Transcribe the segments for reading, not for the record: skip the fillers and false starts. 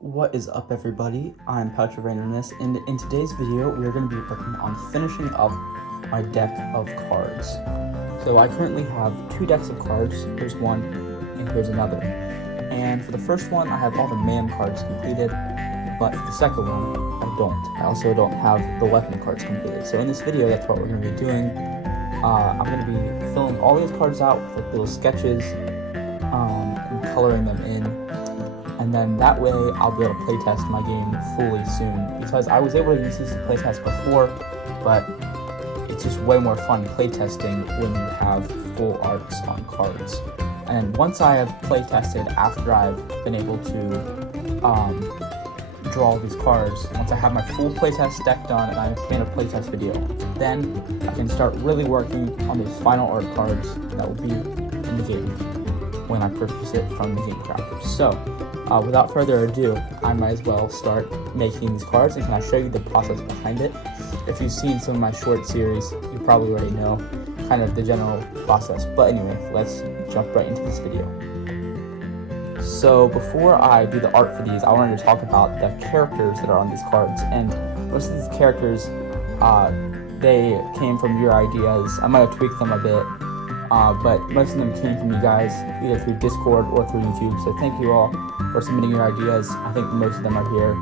What is up, everybody? I'm Patrick Randomness, and in today's video we are going to be working on finishing up my deck of cards. So I currently have 2 decks of cards. Here's one and here's another. And for the first one I have all the man cards completed, but for the second one I don't. I also don't have the weapon cards completed. So in this video that's what we're going to be doing. I'm going to be filling all these cards out with like little sketches and coloring them in. And then that way I'll be able to playtest my game fully soon, because I was able to use these to playtest before, but it's just way more fun playtesting when you have full arts on cards. And once I have playtested after I've been able to draw these cards, once I have my full playtest deck done and I've made a playtest video, then I can start really working on these final art cards that will be in the game when I purchase it from the game crafters. So without further ado, I might as well start making these cards, and can I show you the process behind it? If you've seen some of my short series, you probably already know kind of the general process. But anyway, let's jump right into this video. So before I do the art for these, I wanted to talk about the characters that are on these cards. And most of these characters, they came from your ideas. I might have tweaked them a bit, but most of them came from you guys, either through Discord or through YouTube. So thank you all for submitting your ideas. I think most of them are here,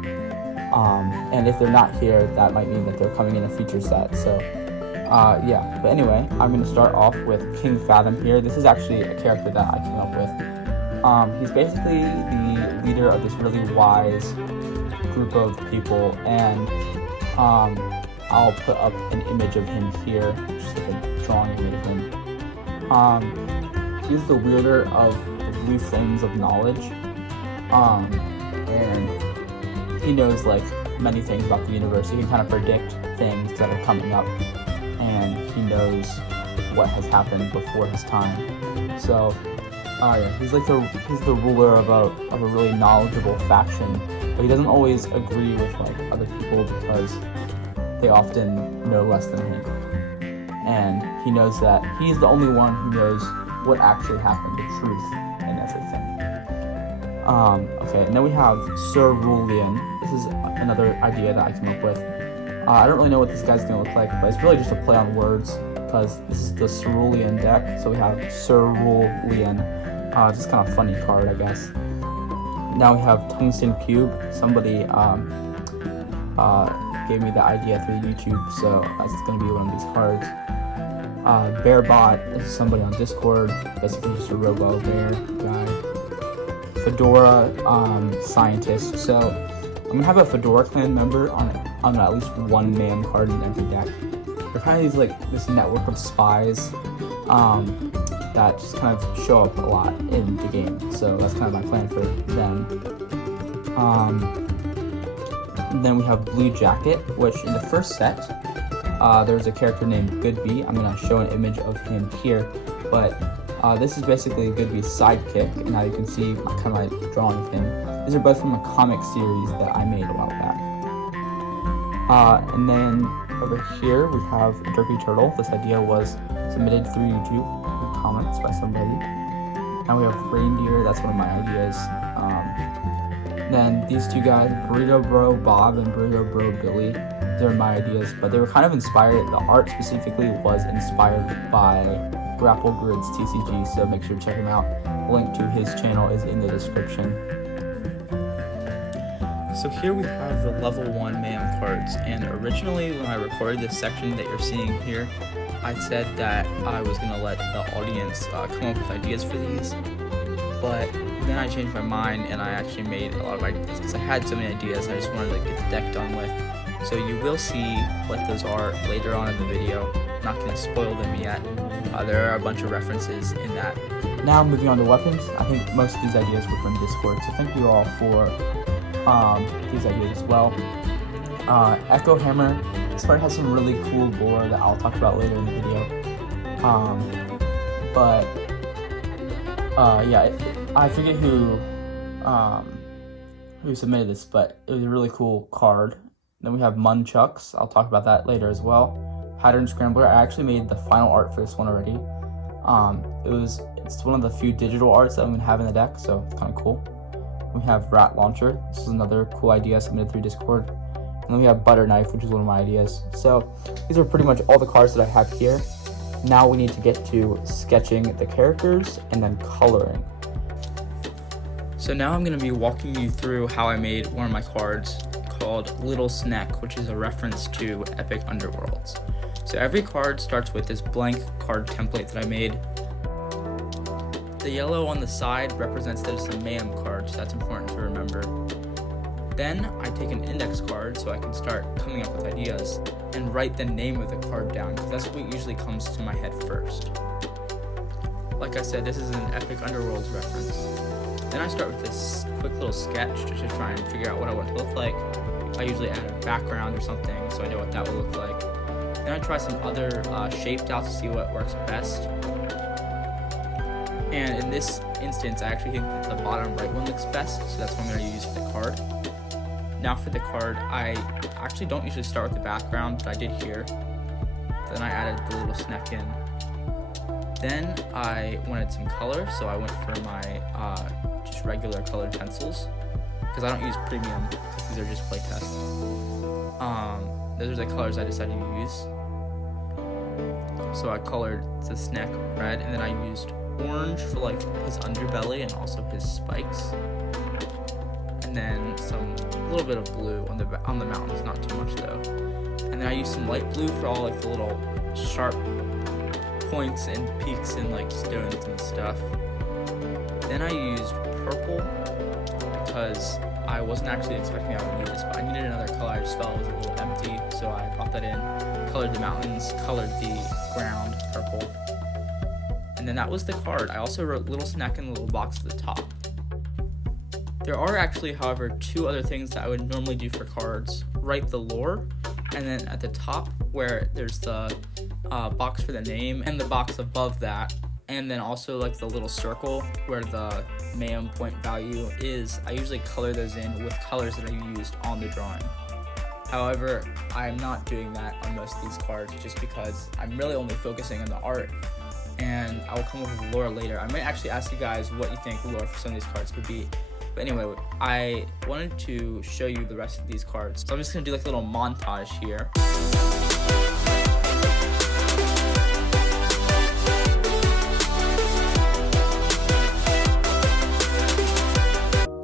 and if they're not here, that might mean that they're coming in a feature set. So yeah, but anyway, I'm going to start off with King Fathom here. This is actually a character that I came up with. He's basically the leader of this really wise group of people, and I'll put up an image of him here, just like a drawing image of him. He's the wielder of the blue flames of knowledge, and he knows like many things about the universe. He can kind of predict things that are coming up, and he knows what has happened before his time. So yeah, he's the ruler of a really knowledgeable faction, but he doesn't always agree with like other people because they often know less than him. And he knows that he's the only one who knows what actually happened, the truth and everything. Okay, and then we have Cerulean. This is another idea that I came up with. I don't really know what this guy's gonna look like, but it's really just a play on words, because this is the Cerulean deck, so we have Cerulean. Just kind of funny card, I guess. Now we have Tungsten Cube. Somebody gave me the idea through YouTube, so that's gonna be one of these cards. Bearbot, this is somebody on Discord, basically just a robo bear guy. Fedora, scientist. So I'm gonna have a Fedora clan member on at least one man card in every deck. They're kind of this network of spies that just kind of show up a lot in the game. So that's kind of my plan for them. And then we have Blue Jacket, which in the first set, there's a character named Goodby. I'm going to show an image of him here, but this is basically Goodby's sidekick, and now you can see kind of my drawing of him. These are both from a comic series that I made a while back. And then over here we have Derpy Turtle. This idea was submitted through YouTube with comments by somebody. Now we have Reindeer. That's one of my ideas. Then these two guys, Burrito Bro Bob and Burrito Bro Billy, they're my ideas, but they were kind of inspired. The art specifically was inspired by Grapple Grid's TCG, so make sure to check him out. Link to his channel is in the description. So here we have the level 1 man cards, and originally when I recorded this section that you're seeing here, I said that I was going to let the audience come up with ideas for these, but then I changed my mind and I actually made a lot of ideas because I had so many ideas and I just wanted to get the deck done with. So you will see what those are later on in the video. I'm not going to spoil them yet. There are a bunch of references in that. Now moving on to weapons, I think most of these ideas were from Discord, so thank you all for these ideas as well. Echo Hammer, this part has some really cool lore that I'll talk about later in the video. Yeah, I forget who submitted this, but it was a really cool card. Then we have Munchucks. I'll talk about that later as well. Pattern Scrambler. I actually made the final art for this one already. It's one of the few digital arts that I'm gonna have in the deck, so it's kind of cool. We have Rat Launcher. This is another cool idea submitted through Discord. And then we have Butter Knife, which is one of my ideas. So these are pretty much all the cards that I have here. Now we need to get to sketching the characters and then coloring. So now I'm going to be walking you through how I made one of my cards called Little Snack, which is a reference to Epic Underworlds. So every card starts with this blank card template that I made. The yellow on the side represents that it's a mayhem card, so that's important to remember. Then I take an index card so I can start coming up with ideas and write the name of the card down, because that's what usually comes to my head first. Like I said, this is an Epic Underworlds reference. Then I start with this quick little sketch just to try and figure out what I want it to look like. I usually add a background or something so I know what that would look like. Then I try some other shapes out to see what works best. And in this instance, I actually think that the bottom right one looks best, so that's what I'm going to use for the card. Now for the card, I actually don't usually start with the background, but I did here. Then I added the little snack in. Then I wanted some color, so I went for my just regular colored pencils, because I don't use premium, because these are just Playtest. Those are the colors I decided to use. So I colored the snack red, and then I used orange for like his underbelly and also his spikes, and then some little bit of blue on the mountains, not too much though. And then I used some light blue for all like the little sharp points and peaks and like stones and stuff. Then I used purple because I wasn't actually expecting I would need this, but I needed another color. I just felt it was a little empty, so I brought that in, colored the mountains, colored the ground purple. And then that was the card. I also wrote Little Snack in the little box at the top. There are actually, however, two other things that I would normally do for cards. Write the lore, and then at the top where there's the box for the name, and the box above that, and then also like the little circle where the mayhem point value is, I usually color those in with colors that I used on the drawing. However, I'm not doing that on most of these cards just because I'm really only focusing on the art, and I will come up with lore later. I might actually ask you guys what you think lore for some of these cards could be. But anyway, I wanted to show you the rest of these cards. So I'm just going to do like a little montage here.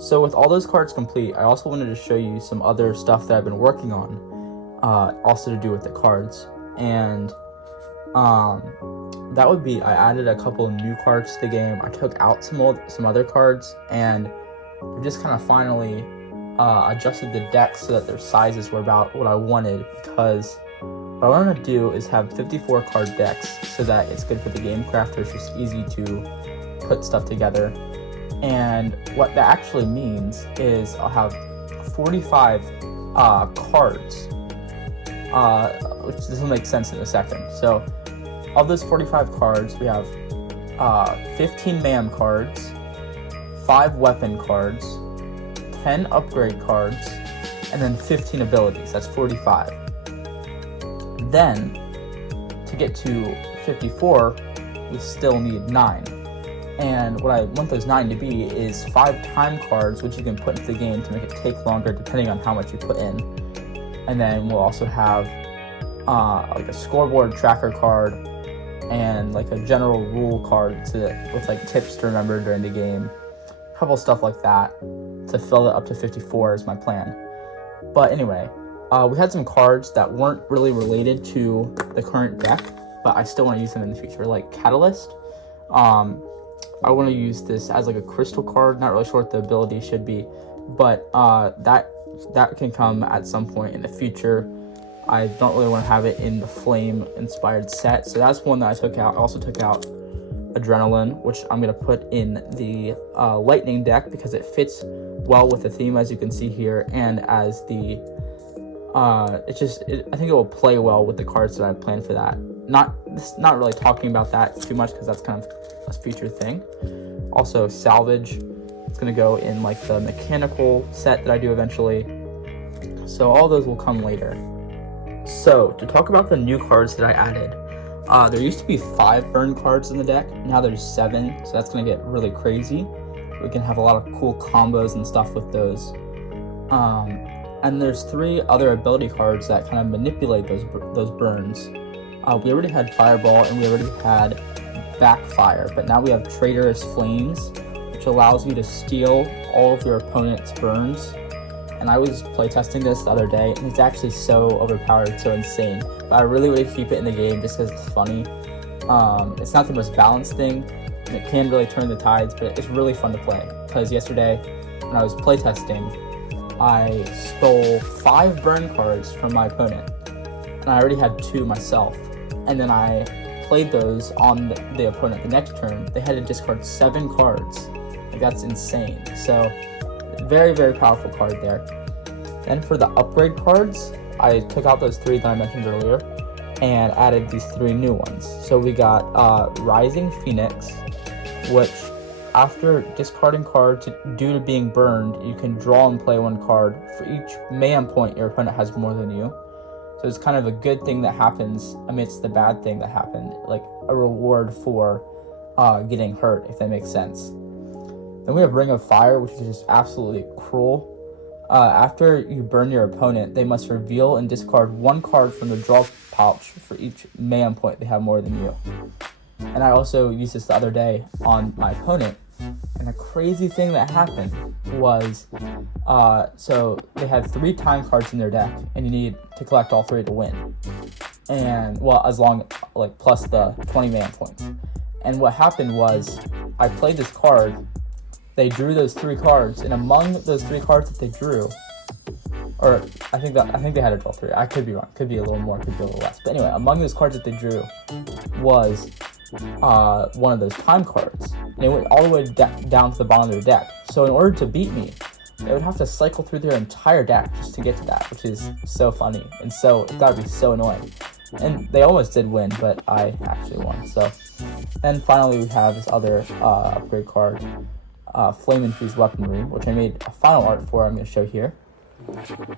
So with all those cards complete, I also wanted to show you some other stuff that I've been working on, also to do with the cards. And that would be, I added a couple of new cards to the game. I took out some other cards, and I just kind of finally adjusted the deck so that their sizes were about what I wanted, because what I want to do is have 54 card decks so that it's good for the game crafter. It's just easy to put stuff together. And what that actually means is I'll have 45 cards, which this will make sense in a second. So of those 45 cards, we have 15 mayhem cards, 5 weapon cards, 10 upgrade cards, and then 15 abilities. That's 45. Then, to get to 54, we still need 9. And what I want those 9 to be is 5 time cards, which you can put into the game to make it take longer depending on how much you put in. And then we'll also have like a scoreboard tracker card and like a general rule card with like tips to remember during the game. A couple stuff like that to fill it up to 54 is my plan. But anyway, we had some cards that weren't really related to the current deck, but I still want to use them in the future, like Catalyst. I want to use this as like a crystal card. Not really sure what the ability should be, but that can come at some point in the future. I don't really want to have it in the flame inspired set, so that's one that I took out. I also took out Adrenaline, which I'm going to put in the lightning deck because it fits well with the theme, as you can see here, and as the I think it will play well with the cards that I planned for that. Not really talking about that too much because that's kind of a future thing. Also, Salvage, it's going to go in like the mechanical set that I do eventually. So all those will come later. So to talk about the new cards that I added, there used to be 5 burn cards in the deck. Now there's 7, so that's going to get really crazy. We can have a lot of cool combos and stuff with those. And there's 3 other ability cards that kind of manipulate those burns. We already had Fireball and we already had Backfire, but now we have Traitorous Flames, which allows you to steal all of your opponent's burns. And I was playtesting this the other day, and it's actually so overpowered, so insane. But I really would keep it in the game just because it's funny. It's not the most balanced thing, and it can really turn the tides, but it's really fun to play. Because yesterday, when I was playtesting, I stole 5 burn cards from my opponent, and I already had 2 myself. And then I played those on the opponent the next turn. They had to discard 7 cards. Like, that's insane. So, very, very powerful card there. Then for the upgrade cards, I took out those 3 that I mentioned earlier and added these 3 new ones. So we got Rising Phoenix, which after discarding cards due to being burned, you can draw and play 1 card for each man point your opponent has more than you. So it's kind of a good thing that happens amidst the bad thing that happened, like a reward for getting hurt, if that makes sense. Then we have Ring of Fire, which is just absolutely cruel. After you burn your opponent, they must reveal and discard 1 card from the draw pouch for each man point they have more than you. And I also used this the other day on my opponent, and a crazy thing that happened was, so they had 3 time cards in their deck, and you need to collect all 3 to win. And, well, as long, like, plus the 20 man points. And what happened was, I played this card, they drew those 3 cards, and among those 3 cards that they drew, or I think they had to draw 3. I could be wrong. Could be a little more. Could be a little less. But anyway, among those cards that they drew was one of those time cards, and it went all the way down to the bottom of their deck. So in order to beat me, they would have to cycle through their entire deck just to get to that, which is so funny and so it gotta be so annoying. And they almost did win, but I actually won. So, and finally we have this other upgrade card. Flame Infused Weaponry, which I made a final art for. I'm going to show here.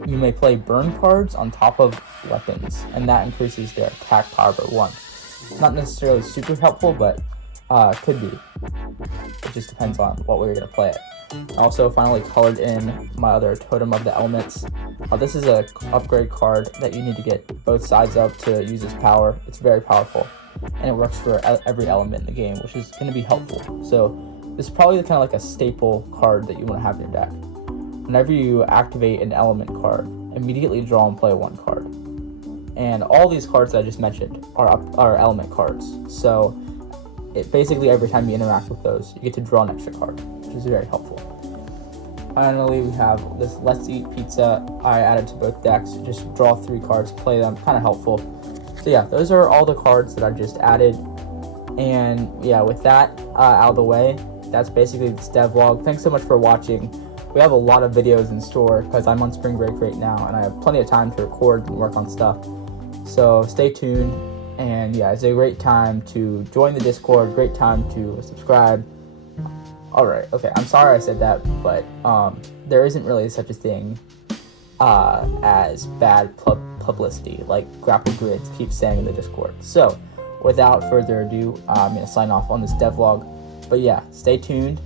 You may play burn cards on top of weapons, and that increases their attack power by 1. Not necessarily super helpful, but could be. It just depends on what way you're going to play it. I also finally colored in my other Totem of the Elements. This is an upgrade card that you need to get both sides of to use its power. It's very powerful, and it works for every element in the game, which is going to be helpful. So this is probably kind of like a staple card that you want to have in your deck. Whenever you activate an element card, immediately draw and play 1 card. And all these cards that I just mentioned are element cards. So basically every time you interact with those, you get to draw an extra card, which is very helpful. Finally, we have this Let's Eat Pizza I added to both decks. Just draw 3 cards, play them, kind of helpful. So yeah, those are all the cards that I just added. And yeah, with that out of the way, that's basically this devlog. Thanks so much for watching. We have a lot of videos in store because I'm on spring break right now and I have plenty of time to record and work on stuff. So stay tuned, and yeah, it's a great time to join the Discord, great time to subscribe. Alright, okay, I'm sorry I said that, but there isn't really such a thing as bad publicity like Grapple Grids keeps saying in the Discord. So without further ado, I'm going to sign off on this devlog. But yeah, stay tuned.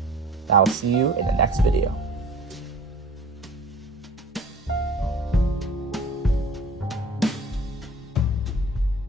I'll see you in the next video.